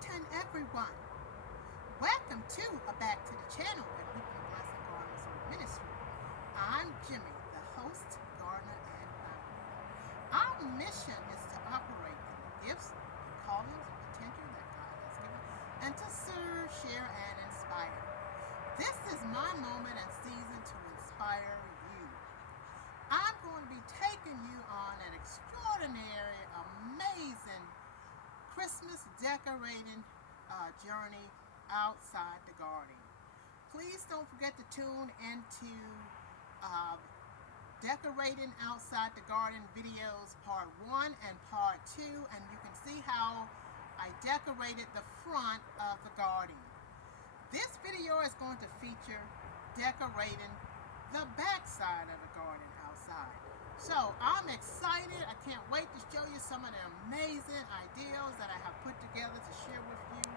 Greeting everyone. Welcome to Back to the Channel at Weekly Blessing Garden Resort Ministry. I'm Jimmy, the host, gardener, and founder. Our mission is to operate in the gifts, the callings, and potential that God has given, and to serve, share, and inspire. This is my moment and season to inspire you. I'm going to be taking you on an extraordinary, amazing Christmas decorating journey outside the garden. Please don't forget to tune into uh, decorating outside the garden videos part 1 and part 2, and you can see how I decorated the front of the garden. This video is going to feature decorating the back side of the garden outside. So I'm excited. I can't wait to show you some of the amazing ideas that I have put together to share with you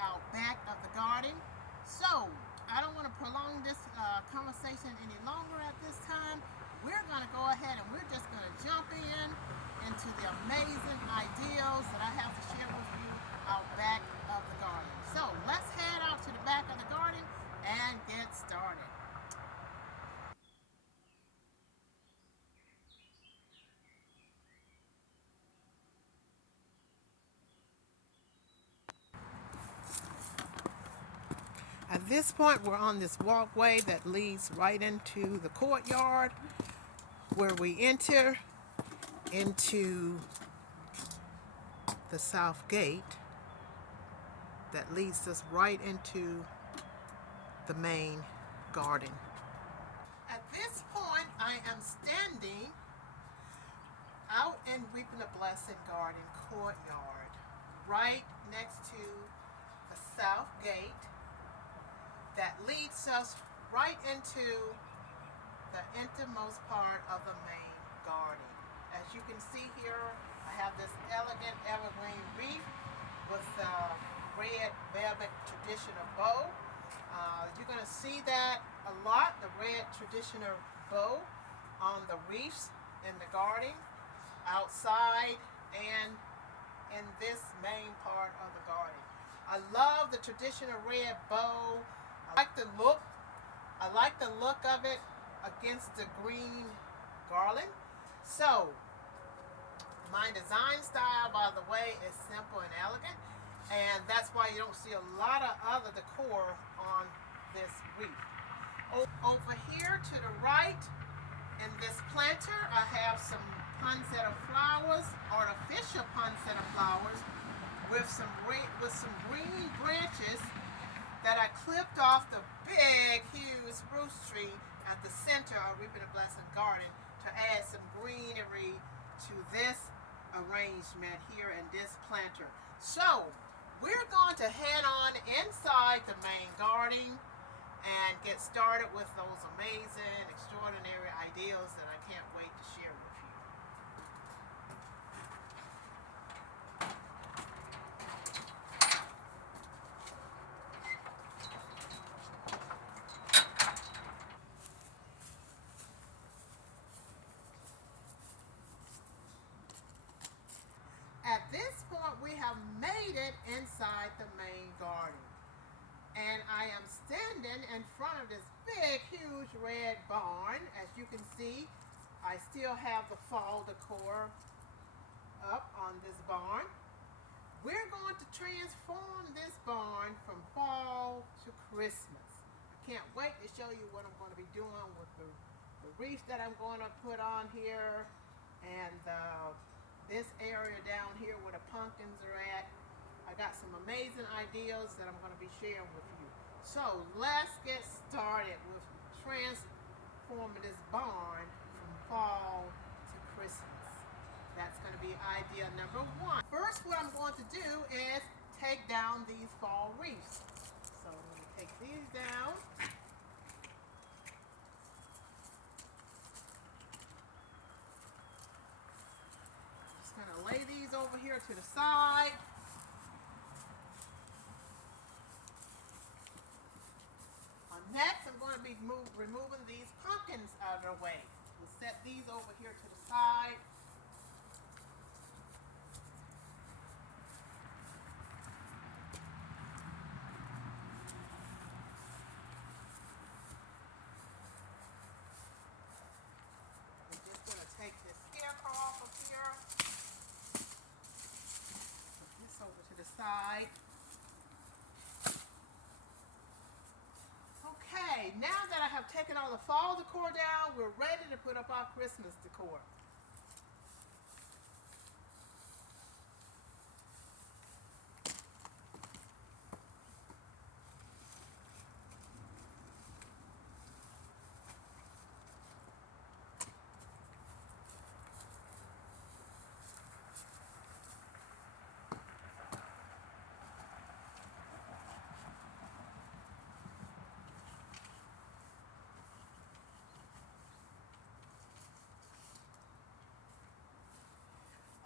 out back of the garden. So I don't want to prolong this conversation any longer at this time. We're going to go ahead and we're just going to jump into the amazing ideas that I have to share with you out back of the garden. So let's head out to the back of the garden and get started. At this point, we're on this walkway that leads right into the courtyard where we enter into the south gate that leads us right into the main garden. At this point, I am standing out in Reaping a Blessing Garden courtyard, right next to the south gate that leads us right into the innermost part of the main garden. As you can see here, I have this elegant evergreen wreath with a red velvet traditional bow. You're going to see that a lot, the red traditional bow on the wreaths in the garden, outside, and in this main part of the garden. I love the traditional red bow. I like the look of it against the green garland. So my design style, by the way, is simple and elegant, and that's why you don't see a lot of other decor on this wreath. Over here to the right, in this planter, I have some poinsettia flowers, artificial poinsettia flowers, with some green branches that I clipped off the big, huge spruce tree at the center of Reaping a Blessing Garden to add some greenery to this arrangement here in this planter. So we're going to head on inside the main garden and get started with those amazing, extraordinary ideas that I can't wait to share with you. At this point, we have made it inside the main garden. And I am standing in front of this big, huge red barn. As you can see, I still have the fall decor up on this barn. We're going to transform this barn from fall to Christmas. I can't wait to show you what I'm going to be doing with the wreath that I'm going to put on here, and this area down here where the pumpkins are at. I got some amazing ideas that I'm going to be sharing with you. So let's get started with transforming this barn from fall to Christmas. That's going to be idea number 1. First, what I'm going to do is take down these fall wreaths. So I'm going to take these down. Just going to lay these over here to the side. Next, I'm going to be removing these pumpkins out of the way. We'll set these over here to the side. decor down, we're ready to put up our Christmas decor.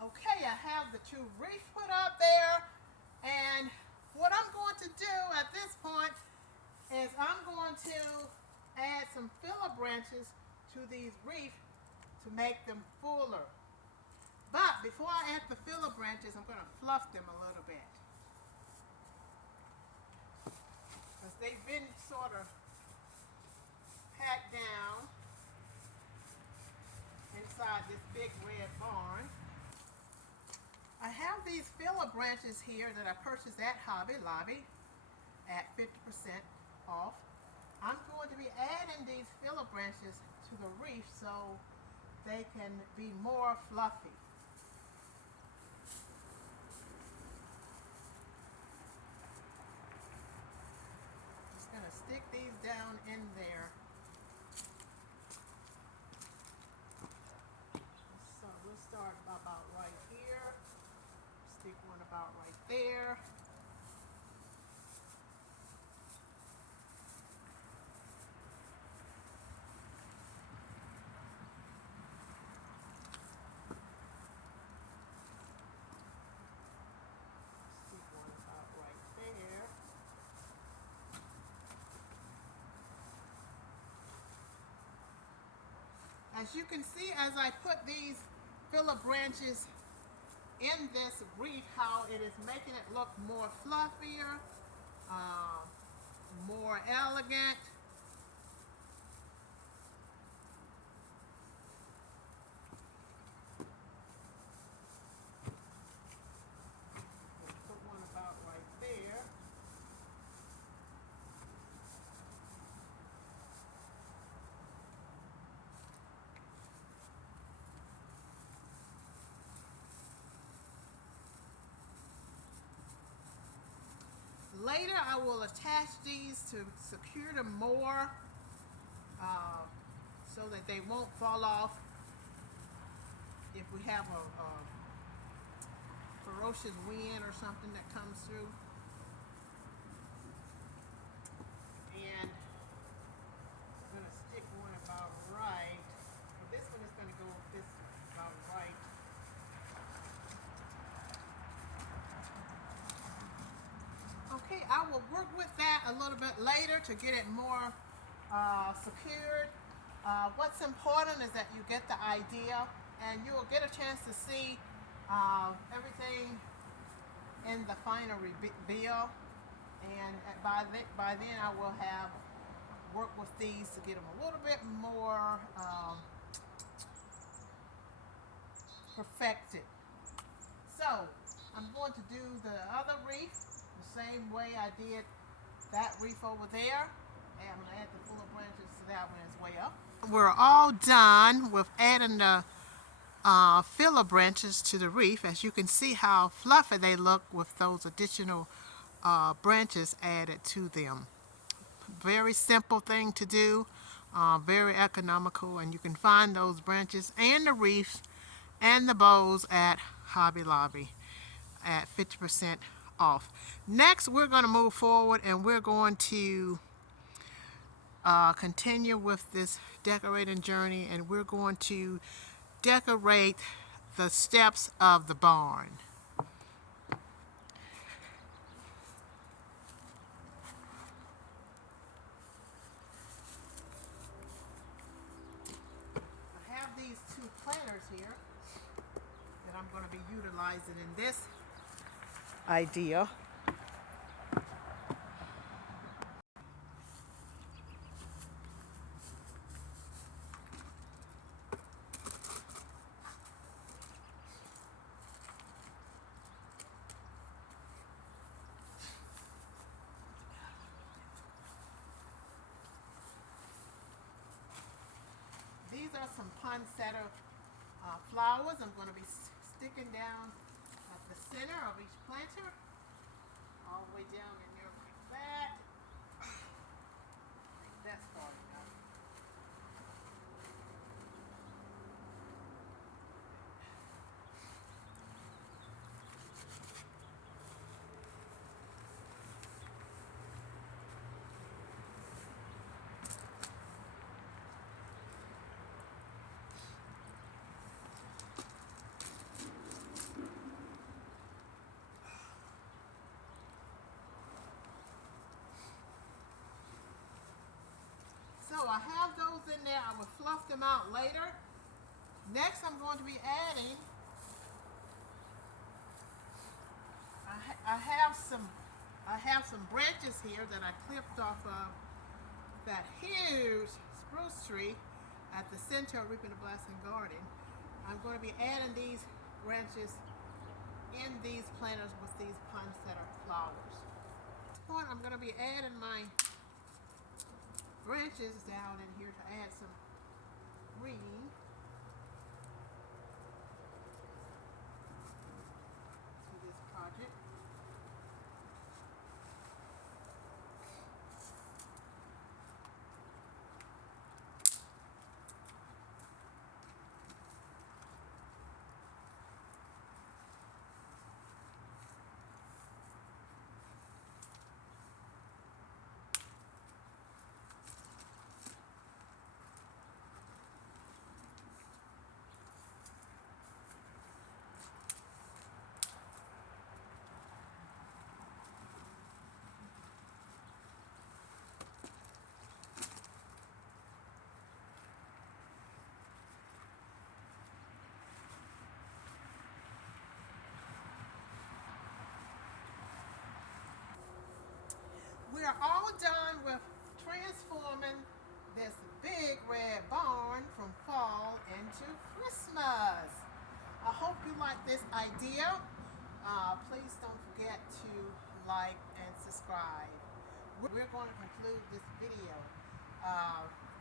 Okay, I have the two wreaths put up there, and what I'm going to do at this point is I'm going to add some filler branches to these wreaths to make them fuller. But before I add the filler branches, I'm going to fluff them a little bit, because they've been sort of packed down inside this big red barn. I have these filler branches here that I purchased at Hobby Lobby at 50% off. I'm going to be adding these filler branches to the wreath so they can be more fluffy. Just going to stick these down in there. So we'll start about right here. Stick one about right there. Stick one about right there. As you can see, as I put these filler branches in this wreath, how it is making it look more fluffier, more elegant. We'll put one about right there. Later, I will attach these to secure them more so that they won't fall off if we have a ferocious wind or something that comes through. And I'm going to stick one about right. Well, this one is going to go with this about right. Okay, I will work with that a little bit later to get it more secured. What's important is that you get the idea, and you will get a chance to see everything in the final reveal. And by then I will have worked with these to get them a little bit more perfected. So I'm going to do the other wreath the same way I did that wreath over there, and I'm going to add the fuller branches to that one as well. We're all done with adding the filler branches to the wreath. As you can see how fluffy they look with those additional branches added to them. Very simple thing to do, very economical, and you can find those branches and the wreaths and the bows at Hobby Lobby at 50% off. Next, we're going to move forward and we're going to continue with this decorating journey, and we're going to decorate the steps of the barn. I have these two planters here that I'm going to be utilizing in this idea. are some poinsettia flowers. I'm going to be sticking down at the center of each planter, all the way down in there like that. I think that's far enough. So I have those in there. I will fluff them out later. Next, I'm going to be adding. I have some branches here that I clipped off of that huge spruce tree at the center of Reaping a Blessing Garden. I'm going to be adding these branches in these planters with these poinsettia flowers. At this point, I'm going to be adding my branches down in here to add some green. To this project. We are all done with transforming this big red barn from fall into Christmas. I hope you like this idea. Please don't forget to like and subscribe. We're going to conclude this video.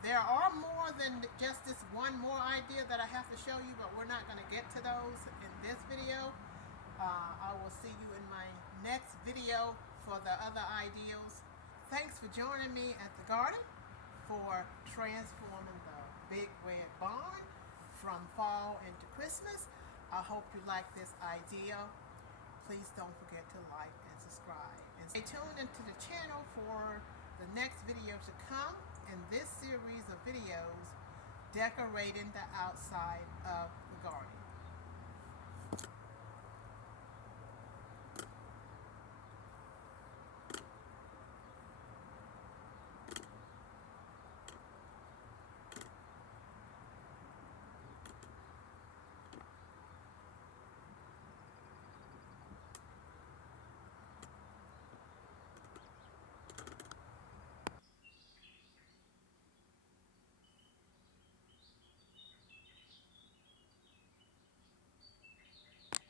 There are more than just this one more idea that I have to show you, but we're not going to get to those in this video. I will see you in my next video for the other ideas. Thanks for joining me at the garden for transforming the big red barn from fall into Christmas. I hope you like this idea. Please don't forget to like and subscribe. And stay tuned into the channel for the next video to come in this series of videos decorating the outside of the garden.